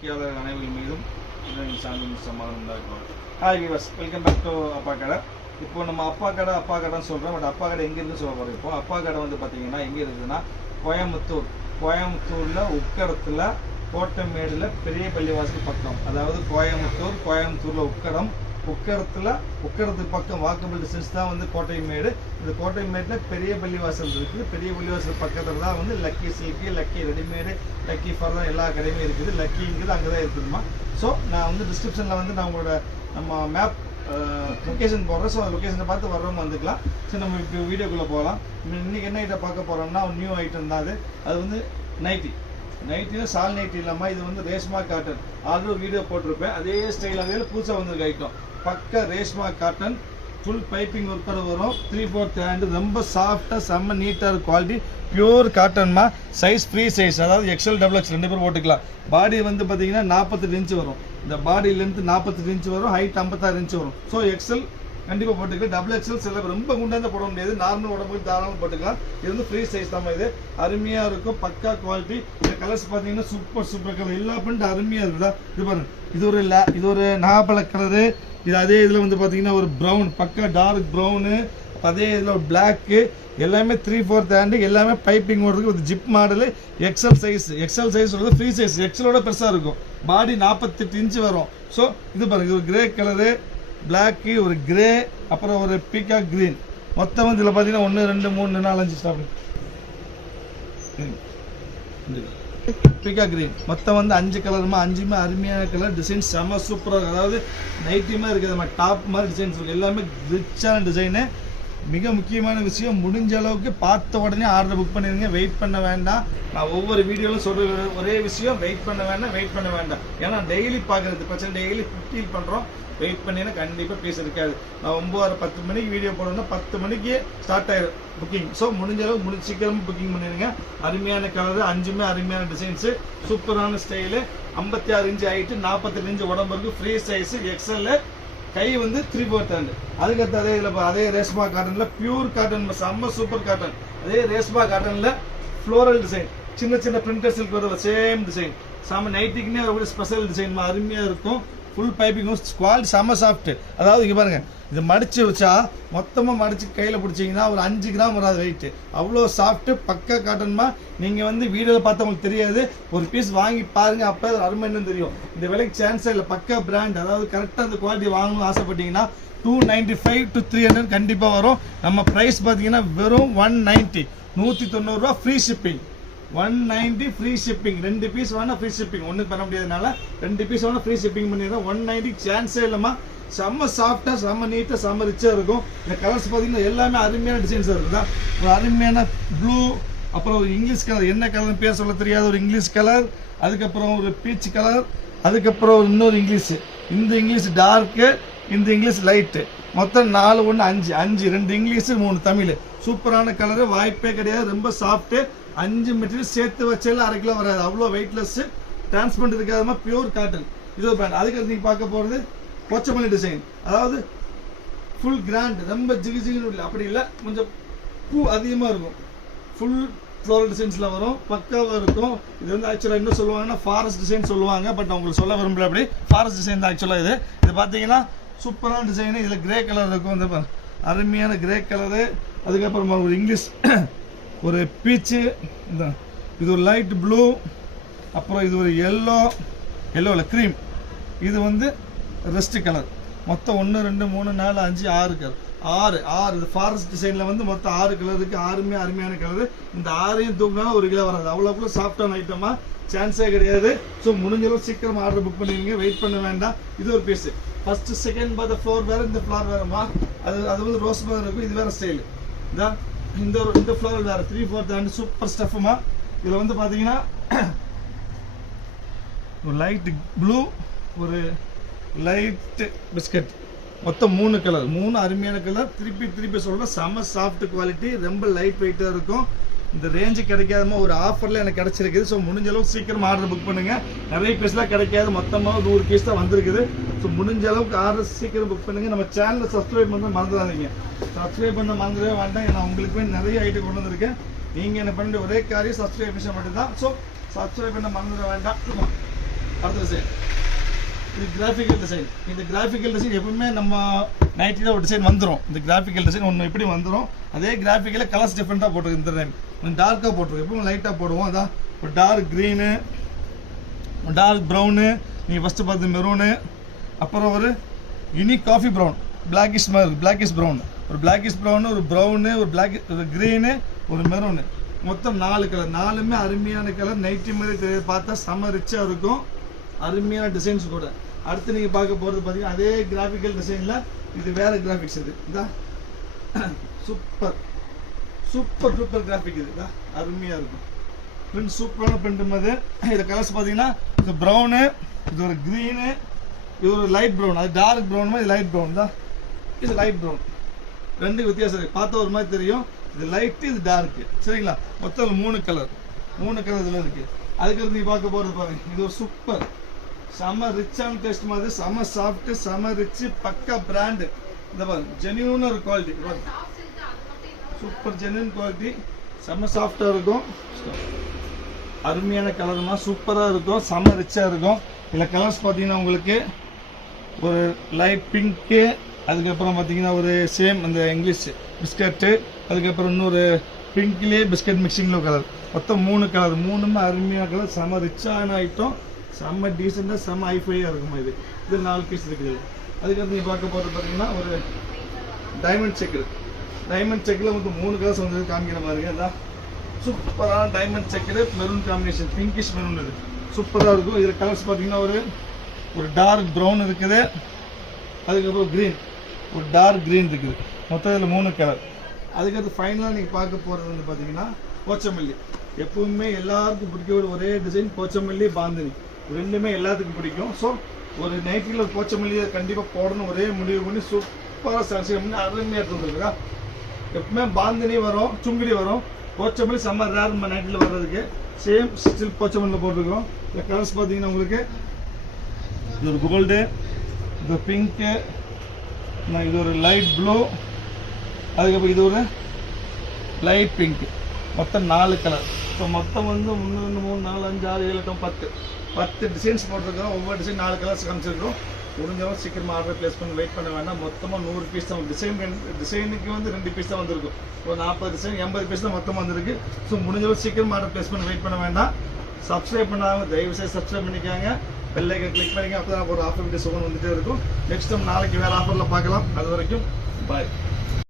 வாடிக்கையாளர் அனைவர்கள் மீதும் சாந்தி சமாதானம் உண்டாக்குவார். Hi viewers, welcome back to Appa Kadai. இப்போ நம்ம அப்பா கடைன்னு சொல்கிறோம். பட் அப்பா கடை எங்கே இருந்து சொல்ல போகிறோம். இப்போ அப்பா கடை வந்து பார்த்தீங்கன்னா எங்கே இருக்குதுன்னா கோயம்புத்தூரில் உக்கடத்தில் கோட்டைமேடில் பெரிய பள்ளிவாசல் பக்கம். அதாவது கோயம்புத்தூரில் உக்கடத்துக்கு பக்கம் வாக்கபிள் டிஸ்டன்ஸ் தான் வந்து கோட்டைமேடு. இந்த கோட்டைமேட்டில் பெரிய பள்ளிவாசல் இருக்குது. பெரிய பள்ளிவாசல் பக்கத்தில் தான் வந்து lucky silky, lucky readymade, lucky further எல்லா கடையுமே இருக்குது. லக்கிங்கிறது அங்கே தான் இருக்குதுமா. ஸோ நான் வந்து டிஸ்கிரிப்ஷனில் வந்து நான் உங்களோட நம்ம மேப் லொக்கேஷன் போடுறேன். ஸோ அந்த லொக்கேஷனை பார்த்து வர்றவங்க வந்துக்கலாம். சரி, நம்ம இப்போ வீடியோக்குள்ளே போகலாம். இன்றைக்கி என்ன ஐட்டம் பார்க்க போகிறோம்னா ஒரு நியூ ஐட்டம் தான். அது வந்து நைட்டியில் சால் நைட்டி இல்லாமல் இது வந்து ரேஷ்மா காட்டன். ஆல்ரெடி ஒரு வீடியோ போட்டிருப்பேன். அதே ஸ்டைல் அதே புதுசாக வந்திருக்க ஐட்டம். பக்க ரேஷ்மா காட்டன், ஃபுல் பைப்பிங் ஒர்க்கோட வரும். 3/4 ஹேண்டு, ரொம்ப சாஃப்டாக செம்ம நீட்டாக இருக்கும். குவாலிட்டி பியூர் காட்டன்மா. சைஸ் ஃப்ரீ சைஸ், அதாவது எக்ஸ்எல் டபுள் ரெண்டு பேர் போட்டுக்கலாம். பாடி வந்து பார்த்தீங்கன்னா 48 இன்ச்சு வரும். இந்த பாடி லென்த் 48 இன்ச்சு வரும். ஹைட் 56 இன்ச்சு வரும். ஸோ எக்ஸ்எல் கண்டிப்பாக போட்டுக்கலாம். டபுள் எக்ஸ்எல் சில ரொம்ப குண்டாக போட முடியாது. நார்மல் உடம்புக்கு தாராளமாக போட்டுக்கலாம். இது வந்து ஃப்ரீ சைஸ் தான். இது அருமையாக இருக்கும். பக்கா குவாலிட்டி. இந்த கலர்ஸ் பார்த்தீங்கன்னா சூப்பர் கலர். எல்லா பிரிண்ட் அருமையாக இருக்குதா. இது பாருங்க, இது ஒரு நாகப்பழ கலரு. இது அதே இதில் வந்து பார்த்தீங்கன்னா ஒரு ப்ரௌன், பக்கா டார்க் ப்ரௌனு. அதே இதில் ஒரு பிளாக்கு. எல்லாமே 3/4 ஹேண்டு. எல்லாமே பைப்பிங் ஓடுறதுக்கு ஒரு ஜிப் மாடலு. எக்ஸ்எல் சைஸ் வந்து ஃப்ரீ சைஸ். எக்ஸ்எலோட பெருசாக இருக்கும். பாடி 48 இன்ச்சு வரும். ஸோ இது பாருங்க, இது ஒரு கிரே கலரு, பிளாக்கு, ஒரு கிரே, அப்புறம் ஒரு பீகாக் கிரீன். மொத்தம் வந்து இதில் பார்த்தீங்கன்னா 1 2 3 4 5 ஸ்டாப் பீகாக் கிரீன். மொத்தம் வந்து 5 கலருமா. 5மே அருமையான கலர். டிசைன் செம்ம சூப்பராக. அதாவது நைட்டியுமே இருக்குது, நம்ம டாப் மாதிரி டிசைன்ஸ் இருக்குது. எல்லாமே ரிச்சான டிசைனு. மிக முக்கியமான விஷயம், முடிஞ்ச அளவுக்கு பார்த்த உடனே ஆர்டர் புக் பண்ணிடுங்க. வெயிட் பண்ண வேண்டாம். நான் ஒவ்வொரு வீடியோவிலும் சொல்கிற ஒரே விஷயம், வெயிட் பண்ண வேண்டாம். ஏன்னா டெய்லி பார்க்குறது பிரச்சனை. டெய்லி ஃபீல் பண்ணுறோம். வெயிட் பண்ணினா கண்டிப்பாக பீஸ் இருக்காது. நான் 9:10 மணிக்கு வீடியோ போடணும்னா 10 மணிக்கு ஸ்டார்ட் ஆகிடும் புக்கிங். ஸோ முடிஞ்ச அளவு சீக்கிரமாக புக்கிங் பண்ணிடுங்க. அருமையான கலரு, 5மே அருமையான டிசைன்ஸு, சூப்பரான ஸ்டைலு. 56 இன்ச்சு ஹைட்டு, 48 இன்ச்சு உடம்பு இருக்குது. Free size, XL. கை வந்து 3/4 ஹேண்டு. அதுக்கடுத்து அதே இதில் அதே ரேஷ்மா காட்டனில் பியூர் காட்டன், செம்ம சூப்பர் காட்டன். அதே ரேஷ்மா காட்டனில் ஃப்ளோரல் டிசைன், சின்ன பிரிண்டர் சில்க் வர சேம் டிசைன். செம்ம நைட்டிக்குன்னே ஒரு ஸ்பெஷல் டிசைன் அருமையாக இருக்கும். ஃபுல் பைப்பிங், குவாலிட்டி செம்ம சாஃப்ட். அதாவது இங்கே பாருங்க, இது மடிச்சு வச்சா மொத்தமாக மடிச்சு கையில் பிடிச்சிங்கன்னா ஒரு 5 கிராம் வராது வெயிட். அவ்வளோ சாஃப்ட்டு, பக்கா காட்டன்மா. நீங்கள் வந்து வீடியோவில் பார்த்தா உங்களுக்கு தெரியாது. ஒரு பீஸ் வாங்கி பாருங்க, அப்போ அருமை என்னன்னு தெரியும். இந்த விலைக்கு சான்ஸே இல்லை. பக்கா பிராண்ட். அதாவது கரெக்டாக அந்த குவாலிட்டி வாங்கணும்னு ஆசைப்பட்டீங்கன்னா 295 to 300 கண்டிப்பாக வரும். நம்ம ப்ரைஸ் பார்த்தீங்கன்னா வெறும் 190, 190 ரூபா. Free shipping. 190 free shipping. 2 piece வேணா ஃப்ரீ ஷிப்பிங். ஒன்றும் பண்ண முடியாதனால 2 பீஸ் வேணா ஃப்ரீ ஷிப்பிங் பண்ணிடுறோம். 190 சான்ஸே இல்லைம்மா. செம்ம சாஃப்டாக, செம்ம நீட்டாக, செம்ம ரிச்சாக இருக்கும். இந்த கலர்ஸ் பார்த்தீங்கன்னா எல்லாமே அருமையான டிசைன்ஸாக இருக்குதா. ஒரு அருமையான ப்ளூ, அப்புறம் ஒரு இங்கிலீஷ் கலர், என்ன கலர்னு பேர் சொல்ல தெரியாத ஒரு இங்கிலீஷ் கலர். அதுக்கப்புறம் ஒரு பீச் கலர். அதுக்கப்புறம் இன்னொரு இங்கிலீஷ். இந்த இங்கிலீஷ் டார்க்கு, இந்த இங்கிலீஷ் லைட்டு. மொத்தம் 4 1 5 2 இங்கிலீஷ் 3 தமிழ். சூப்பரான கலரு, வாய்ப்பே கிடையாது. ரொம்ப சாஃப்ட்டு. 5 மெட்டீரியல் சேர்த்து வச்சாலும் 1/2 கிலோ வராது. அவ்வளோ வெயிட்லெஸ், டிரான்ஸ்பரண்ட் இருக்காதமா, பியூர் காட்டன். இது ஒரு பிராண்ட். அதுக்கு நீங்கள் பார்க்க போகிறது கொச்சமல்லி டிசைன். அதாவது ஃபுல் கிராண்ட், ரொம்ப ஜிகுன்னு இல்லை, அப்படி இல்லை, கொஞ்சம் பூ அதிகமாக இருக்கும். ஃபுல் ஃப்ளோரல் டிசைன்ஸில் வரும். பக்காவாக இருக்கும். இது வந்து ஆக்சுவலாக என்ன சொல்லுவாங்கன்னா ஃபாரஸ்ட் டிசைன் சொல்லுவாங்க. பட் உங்களுக்கு சொல்ல விரும்பல. அப்படி ஃபாரஸ்ட் டிசைன் தான் ஆக்சுவலாக இது பார்த்தீங்கன்னா சூப்பரான டிசைனு. இதில் கிரே கலர் இருக்கும். இந்த அருமையான கிரே கலரு. அதுக்கப்புறமா ஒரு இங்கிலீஷ், ஒரு பீச்சு, இந்த இது ஒரு லைட் ப்ளூ, அப்புறம் இது ஒரு எல்லோவில் க்ரீம். இது வந்து ரெஸ்ட் கலர். மொத்தம் 1 2 3 4 5 6 கலர். 6 இது ஃபாரஸ்ட் டிசைனில் வந்து மொத்தம் 6 கலர் இருக்குது. 6மே அருமையான கலரு. இந்த 6ஐயும் தூக்கினாலும் 1 கிலோ வராது. அவ்வளோக்குள்ள சாஃப்டான ஐட்டமாக சான்ஸே கிடையாது. ஸோ முடிஞ்சளவு சீக்கிரம் ஆர்டர் புக் பண்ணிடுங்க. வெயிட் பண்ண வேண்டாம். இது ஒரு பீஸு. ஃபர்ஸ்ட் செகண்ட் பார்த்த ஃப்ளோர் வேறு, இந்த ஃப்ளோர் வேறுமா. அது வந்து ரோஸ் மாதிரி இருக்கும். இது வேறு ஸ்டைலு. இந்த ஃப்ளோர் வேறு 3/4 ஹேண்டு. சூப்பர் ஸ்டஃப்புமா. இதில் வந்து பார்த்தீங்கன்னா ஒரு லைட் ப்ளூ, ஒரு லைட்டு பிஸ்கட். மொத்தம் 3 கலர். 3 அருமையான கலர். திருப்பி சொல்ல செம்ம சாஃப்ட் குவாலிட்டி. ரொம்ப லைட் வெயிட்டாக இருக்கும். இந்த ரேஞ்சு கிடைக்காதமா ஒரு ஆஃபரில் எனக்கு கிடச்சிருக்குது. ஸோ முடிஞ்ச அளவுக்கு சீக்கிரம் ஆர்டர் புக் பண்ணுங்கள். நிறைய பீஸ்லாம் கிடைக்காது. மொத்தமாக 100 பீஸ் தான் வந்திருக்குது. ஸோ முடிஞ்ச அளவுக்கு ஆர்டர் சீக்கிரம் புக் பண்ணுங்கள். நம்ம சேனலை சப்ஸ்கிரைப் பண்ண மறந்துடாதீங்க. சப்ஸ்கிரைப் பண்ண மறந்துடவே வேண்டாம். ஏன்னா உங்களுக்கு நிறைய ஐட்டம் கொண்டு வந்திருக்கேன். நீங்கள் என்ன பண்ண ஒரே காரியம் சப்ஸ்கிரைப் மட்டும்தான். ஸோ சப்ஸ்கிரைப் பண்ண மறந்துட வேண்டாம். அடுத்த டிசைன் இது கிராஃபிக்கல் டிசைன். இந்த கிராஃபிக்கல் டிசைன் எப்பவுமே நம்ம நைட்டில் ஒரு டிசைன் வந்துடும். இந்த கிராஃபிக்கல் டிசைன் ஒன்று எப்படி வந்துடும், அதே கிராஃபிக்கலில் கலர்ஸ் டிஃப்ரெண்ட்டாக போட்டிருக்கு. இந்த டைம் கொஞ்சம் டார்க்காக போட்டிருக்கு, எப்பவும் லைட்டாக போடுவோம். அதான் ஒரு டார்க் க்ரீனு, டார்க் ப்ரௌனு, நீங்கள் ஃபஸ்ட்டு பார்த்து மெரூனு, அப்புறம் ஒரு யூனிக் காஃபி ப்ரௌன், பிளாக்கிஷ் மாதிரி பிளாக்கிஷ் ப்ரௌன், ஒரு பிளாக்கிஷ் ப்ரௌனு, ஒரு ப்ரௌனு, ஒரு பிளாக், ஒரு க்ரீனு, ஒரு மெரூனு, மொத்தம் 4 கலர். 4மே அருமையான கலர். நைட்டி மாதிரி பார்த்தா செம்ம ரிச்சாக இருக்கும், அருமையான டிசைன்ஸ் கூட. அடுத்து நீங்கள் பார்க்க போகிறது பார்த்தீங்கன்னா அதே கிராஃபிக்கல் டிசைனில் இது வேறு கிராஃபிக்ஸ். இது இதான் சூப்பர் சூப்பர் சூப்பர் கிராஃபிக். இது இதான் அருமையாக இருக்கும். பிரிண்ட் சூப்பரான பிரிண்ட் மாதிரி. இது கலர்ஸ் பார்த்தீங்கன்னா இது ப்ரௌனு, இது ஒரு க்ரீனு, இது ஒரு லைட் ப்ரௌன், அது டார்க் ப்ரௌன் மாதிரி, இது லைட் ப்ரௌன் தான், இது லைட் ப்ரௌன். ரெண்டு வித்தியாசம் இருக்குது, பார்த்தா ஒரு மாதிரி தெரியும். இது லைட்டு, இது டார்க்கு, சரிங்களா? மொத்தம் 3 கலர் இதில் இருக்குது. அதுக்கடுத்து நீங்கள் பார்க்க போகிறது பாருங்க, இது ஒரு சூப்பர் செம ரிச்சான டேஸ்ட் மாதிரி, செம சாஃப்ட்டு, செம ரிச்சு, பக்கா பிராண்டு. இந்த பாருங்க ஜென்யூனான ஒரு குவாலிட்டி, சூப்பர் ஜென்யூன் குவாலிட்டி, செம சாஃப்டாக இருக்கும், அருமையான கலர்மா, சூப்பராக இருக்கும், செம ரிச்சாக இருக்கும். இதில் கலர்ஸ் பார்த்தீங்கன்னா உங்களுக்கு ஒரு லைட் பிங்க்கு, அதுக்கப்புறம் பார்த்தீங்கன்னா ஒரு சேம் அந்த இங்கிலீஷ் பிஸ்கட்டு, அதுக்கப்புறம் இன்னொரு பிங்க்லேயே பிஸ்கட் மிக்சிங்கில் கலர். மொத்தம் 3 கலர், 3மே அருமையான கலர், செம ரிச்சான ஐட்டம், செம்ம டீசெண்டாக செம்ம ஹைஃபையாக இருக்குமா. இது 4 பீஸ் இருக்குது. அதுக்கடுத்து நீங்கள் பார்க்க போகிறது பார்த்தீங்கன்னா ஒரு டைமண்ட் செக்கு. டைமண்ட் செக்கில் வந்து 3 கலர்ஸ் வந்து காமிக்கிற மாதிரி அதான் சூப்பரான டைமண்ட் செக்கு, மெரூன் காம்பினேஷன், பிங்கிஷ் மெரூன். இது சூப்பராக இருக்கும். இதில் கலர்ஸ் பார்த்தீங்கன்னா ஒரு டார்க் ப்ரௌன் இருக்குது, அதுக்கப்புறம் க்ரீன், ஒரு டார்க் க்ரீன் இருக்குது. மொத்தம் இதில் 3 கலர். அதுக்கடுத்து ஃபைனலாக நீங்கள் பார்க்க போகிறது வந்து பார்த்தீங்கன்னா போச்சமல்லி. எப்பவுமே எல்லாருக்கும் பிடிக்க ஒரே டிசைன் போச்சமல்லி, பாந்தினி, ரெண்டுமே எல்லாத்துக்கும் பிடிக்கும். ஸோ ஒரு நைட்டில் ஒரு போச்சமல்லியை கண்டிப்பாக போடணும் ஒரே முடிவு பண்ணி சூப்பராக செலக்ஷன் பண்ணி அருமையாக இருந்துருக்கா. எப்பவுமே பாந்தினி வரும், சுங்குடி வரும், போச்சமல்லி செம்ம ரேர் நம்ம நைட்டில் வர்றதுக்கு. சேம் ஸ்டில் போச்சமல்லியில் போட்டிருக்கோம். இந்த கலர்ஸ் பார்த்தீங்கன்னா உங்களுக்கு இது ஒரு கோல்டு, இது பிங்க்கு, இது ஒரு லைட் ப்ளூ, அதுக்கப்புறம் இது ஒரு லைட் பிங்க். மொத்தம் 4 கலர். ஸோ மொத்தம் வந்து 1 2 3 4 5 6 7 8 10 டிசைன்ஸ் போட்டிருக்கோம். ஒவ்வொரு டிசைன் 4 கலர்ஸ் காமிச்சிருக்கோம். முடிஞ்சவங்க சீக்கிரமாக ஆர்டர் ப்ளேஸ் பண்ணி வெயிட் பண்ண வேண்டாம். மொத்தமாக 100 பீஸ் தான் டிசைனுக்கு வந்து 2 பீஸ் தான் வந்திருக்கும். ஒரு 40 டிசைன் 80 பீஸ் தான் மொத்தமாக வந்திருக்கு. ஸோ முடிஞ்சவங்க சீக்கிரமாக ஆர்டர் ப்ளேஸ் பண்ணி வெயிட் பண்ண வேண்டாம். சப்ஸ்கிரைப் பண்ணாங்க தயவுசெய்து சப்ஸ்கிரைப் பண்ணிக்காங்க, பெல் ஐக்கன் கிளிக் பண்ணிங்க. அப்போ தான் ஒரு ஆஃபர் வீடியோஸ் வந்துகிட்டே இருக்கும். நெக்ஸ்ட் டைம் நாளைக்கு வேறு ஆஃபரில் பார்க்கலாம். அது வரைக்கும் பாய்.